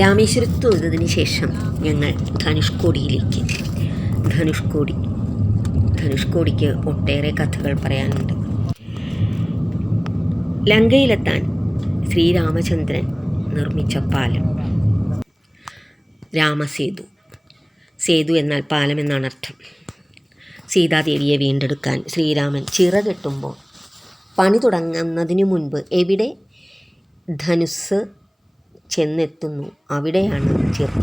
രാമേശ്വരത്ത് തൊഴുതതിന് ശേഷം ഞങ്ങൾ ധനുഷ്കോടിക്ക് ഒട്ടേറെ കഥകൾ പറയാനുണ്ട്. ലങ്കയിലെത്താൻ ശ്രീരാമചന്ദ്രൻ നിർമ്മിച്ച പാലം, സേതു എന്നാൽ പാലം എന്നാണ് അർത്ഥം. സീതാദേവിയെ വീണ്ടെടുക്കാൻ ശ്രീരാമൻ ചിറകെട്ടുമ്പോൾ പണി തുടങ്ങുന്നതിനു മുൻപ് എവിടെ ധനുസ് ചെന്നെത്തുന്നു അവിടെയാണ്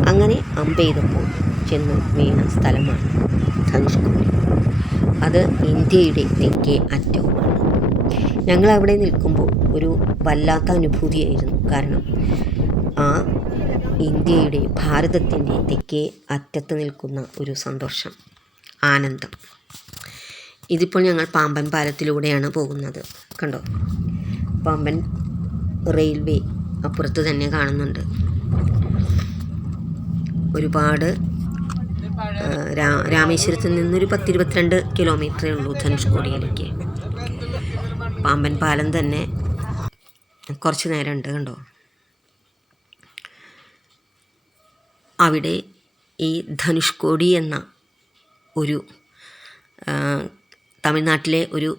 അങ്ങനെ അമ്പെയ്തപ്പോൾ ചെന്ന് വീണ സ്ഥലമാണ് ധനുഷ്കോടി. അത് ഇന്ത്യയുടെ തെക്കേ അറ്റവുമാണ്. ഞങ്ങളവിടെ നിൽക്കുമ്പോൾ ഒരു വല്ലാത്ത അനുഭൂതിയായിരുന്നു. കാരണം ആ ഇന്ത്യയുടെ ഭാരതത്തിൻ്റെ തെക്കേ അറ്റത്ത് നിൽക്കുന്ന ഒരു സന്തോഷം, ആനന്ദം. ഇതിപ്പോൾ ഞങ്ങൾ പാമ്പൻ പാലത്തിലൂടെയാണ് പോകുന്നത്. കണ്ടോ, പാമ്പൻ റെയിൽവേ അപ്പുറത്ത് തന്നെ കാണുന്നുണ്ട്. ഒരുപാട് രാമേശ്വരത്ത് നിന്നൊരു 10-22 കിലോമീറ്ററേ ഉള്ളൂ ധനുഷ്കോടിയിലേക്ക്. പാമ്പൻ പാലം തന്നെ കുറച്ച് നേരമുണ്ട്. കണ്ടോ, അവിടെ ഈ ധനുഷ്കോടി എന്ന ഒരു തമിഴ്നാട്ടിലെ ഒരു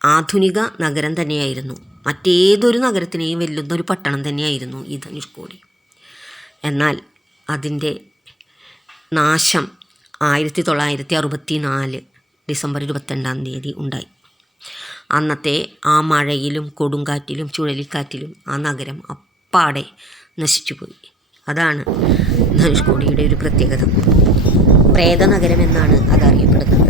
ആധുനിക നഗരം തന്നെയായിരുന്നു. മറ്റേതൊരു നഗരത്തിനെയും വെല്ലുന്നൊരു പട്ടണം തന്നെയായിരുന്നു ഈ ധനുഷ്കോടി. എന്നാൽ അതിൻ്റെ നാശം 1964 ഡിസംബർ 22 ഉണ്ടായി. അന്നത്തെ ആ മഴയിലും കൊടുങ്കാറ്റിലും ചുഴലിക്കാറ്റിലും ആ നഗരം അപ്പാടെ നശിച്ചുപോയി. അതാണ് ധനുഷ്കോടിയുടെ ഒരു പ്രത്യേകത. പ്രേതനഗരം എന്നാണ് അതറിയപ്പെടുന്നത്.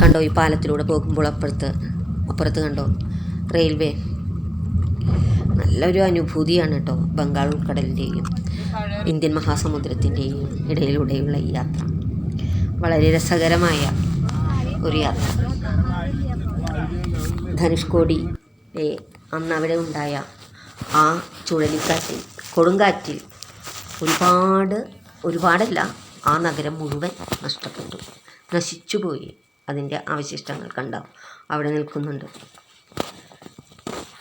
കണ്ടോ, ഈ പാലത്തിലൂടെ പോകുമ്പോൾ അപ്പുറത്ത് കണ്ടോ റെയിൽവേ. നല്ലൊരു അനുഭൂതിയാണ് കേട്ടോ. ബംഗാൾ ഉൾക്കടലിൻ്റെയും ഇന്ത്യൻ മഹാസമുദ്രത്തിൻ്റെയും ഇടയിലൂടെയുള്ള ഈ യാത്ര വളരെ രസകരമായ ഒരു യാത്ര. ധനുഷ്കോടി അന്ന് അവിടെ ഉണ്ടായ ആ ചുഴലിക്കാറ്റിൽ, കൊടുങ്കാറ്റിൽ ഒരുപാടല്ല, ആ നഗരം മുഴുവൻ നഷ്ടപ്പെട്ടു, നശിച്ചുപോയി. അതിൻ്റെ അവശിഷ്ടങ്ങൾ കണ്ടാൽ അവിടെ നിൽക്കുന്നുണ്ട്.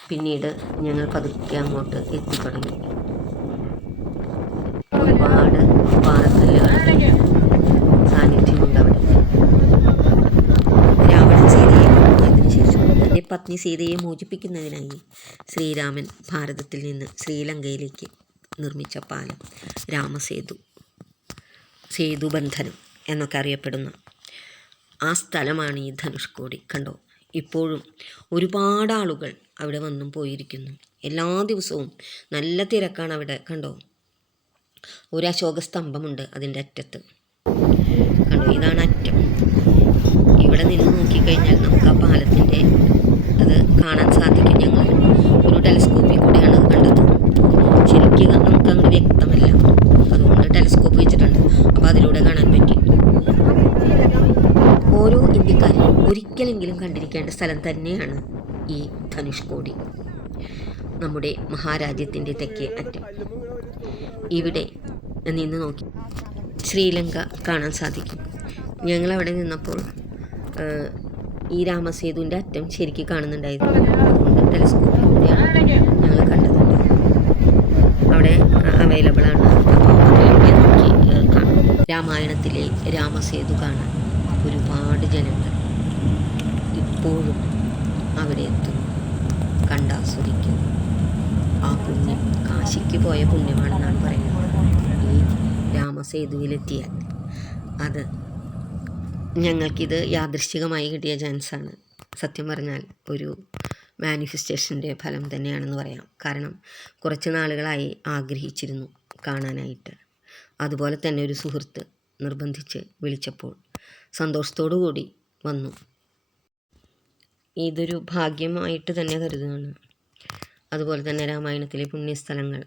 പിന്നീട് ഞങ്ങൾ പതുക്കെ അങ്ങോട്ട് എത്തിത്തുടങ്ങി. ഒരുപാട് പാറക്കല്ലുകളുടെ സാന്നിധ്യമുണ്ട് അവിടെ. രാവണൻ സീതയെ കൊന്നതിന് ശേഷം തൻ്റെ പത്നി സീതയെ മോചിപ്പിക്കുന്നതിനായി ശ്രീരാമൻ ഭാരതത്തിൽ നിന്ന് ശ്രീലങ്കയിലേക്ക് നിർമ്മിച്ച പാലം സേതുബന്ധനം എന്നൊക്കെ അറിയപ്പെടുന്ന ആ സ്ഥലമാണ് ഈ ധനുഷ്കോടി. കണ്ടോ, ഇപ്പോഴും ഒരുപാട് ആളുകൾ അവിടെ വന്നും പോയിരിക്കുന്നു. എല്ലാ ദിവസവും നല്ല തിരക്കാണ് അവിടെ. കണ്ടോ, ഒരു അശോക സ്തംഭമുണ്ട് അതിൻ്റെ അറ്റത്ത്. കണ്ടോ, ഇതാണ് അറ്റം. ഇവിടെ നിന്ന് നോക്കിക്കഴിഞ്ഞാൽ നമുക്ക് ആ പാലത്തിൻ്റെ അത് കാണാൻ സാധിക്കും. ഞങ്ങൾ ഒരു ടെലിസ്കോപ്പിൽ കൂടെയാണ് അത് കണ്ടത്. ശരിക്കും നമുക്കങ്ങ് വ്യക്തമല്ല, അതുകൊണ്ട് ടെലിസ്കോപ്പ് വെച്ചിട്ടുണ്ട്. അപ്പോൾ അതിലൂടെ കാണാൻ പറ്റി. ഓരോ ഇന്ത്യക്കാരും ഒരിക്കലെങ്കിലും കണ്ടിരിക്കേണ്ട സ്ഥലം തന്നെയാണ് ഈ ധനുഷ്കോടി, നമ്മുടെ മഹാരാജ്യത്തിൻ്റെ തെക്കേ അറ്റം. ഇവിടെ നിന്ന് നോക്കി ശ്രീലങ്ക കാണാൻ സാധിക്കും. ഞങ്ങളവിടെ നിന്നപ്പോൾ ഈ രാമസേതുവിൻ്റെ അറ്റം ശരിക്കും കാണുന്നുണ്ടായിരുന്നു. അതുകൊണ്ട് ടെലിസ്കോപ്പിൽ കൂടെയാണ് ഞങ്ങൾ കണ്ടതുണ്ട്. അവിടെ അവൈലബിളാണ്. അപ്പോൾ അതിലൂടെ നോക്കി കാണും. രാമായണത്തിലെ രാമസേതു കാണാൻ ഒരുപാട് ജനങ്ങൾ ഇപ്പോഴും അവിടെ എത്തുന്നു, കണ്ടാസ്വദിക്കുന്നു. ആ പുണ്യം കാശിക്ക് പോയ പുണ്യമാണെന്നാണ് പറയുന്നത്. ഈ രാമസേതുവിലെത്തിയാൽ അത് ഞങ്ങൾക്കിത് യാദൃശ്ചികമായി കിട്ടിയ ചാൻസാണ്. സത്യം പറഞ്ഞാൽ ഒരു മാനിഫെസ്റ്റേഷൻ്റെ ഫലം തന്നെയാണെന്ന് പറയാം. കാരണം കുറച്ച് നാളുകളായി ആഗ്രഹിച്ചിരുന്നു കാണാനായിട്ട്. അതുപോലെ തന്നെ ഒരു സുഹൃത്ത് നിർബന്ധിച്ച് വിളിച്ചപ്പോൾ സന്തോഷത്തോടു കൂടി വന്നു. ഇതൊരു ഭാഗ്യമായിട്ട് തന്നെ കരുതുകയാണ്. അതുപോലെ തന്നെ രാമായണത്തിലെ പുണ്യസ്ഥലങ്ങൾ,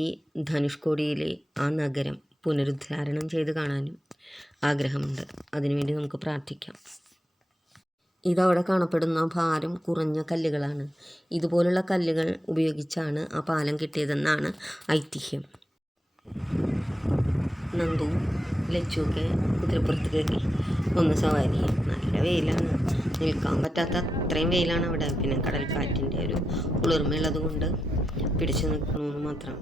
ഈ ധനുഷ്കോടിയിലെ ആ നഗരം പുനരുദ്ധാരണം ചെയ്ത് കാണാനും ആഗ്രഹമുണ്ട്. അതിനുവേണ്ടി നമുക്ക് പ്രാർത്ഥിക്കാം. ഇതവിടെ കാണപ്പെടുന്ന ഭാരം കുറഞ്ഞ കല്ലുകളാണ്. ഇതുപോലുള്ള കല്ലുകൾ ഉപയോഗിച്ചാണ് ആ പാലം കിട്ടിയതെന്നാണ് ഐതിഹ്യം. നന്ദു ലച്ചുവൊക്കെ കുതിരപ്പുറത്ത് കയറി ഒന്ന് സവാരി. നല്ല വെയിലാണ്. നിൽക്കാൻ പറ്റാത്ത അത്രയും വെയിലാണ് അവിടെ. പിന്നെ കടൽക്കാറ്റിൻ്റെ ഒരു കുളിർമയുള്ളത് കൊണ്ട് പിടിച്ചു നിൽക്കണമെന്ന് മാത്രം.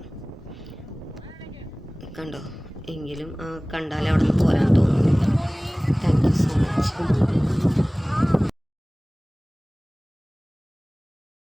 കണ്ടോ, എങ്കിലും കണ്ടാൽ അവിടെ നിന്ന് പോരാൻ തോന്നുന്നു. Thank you so much.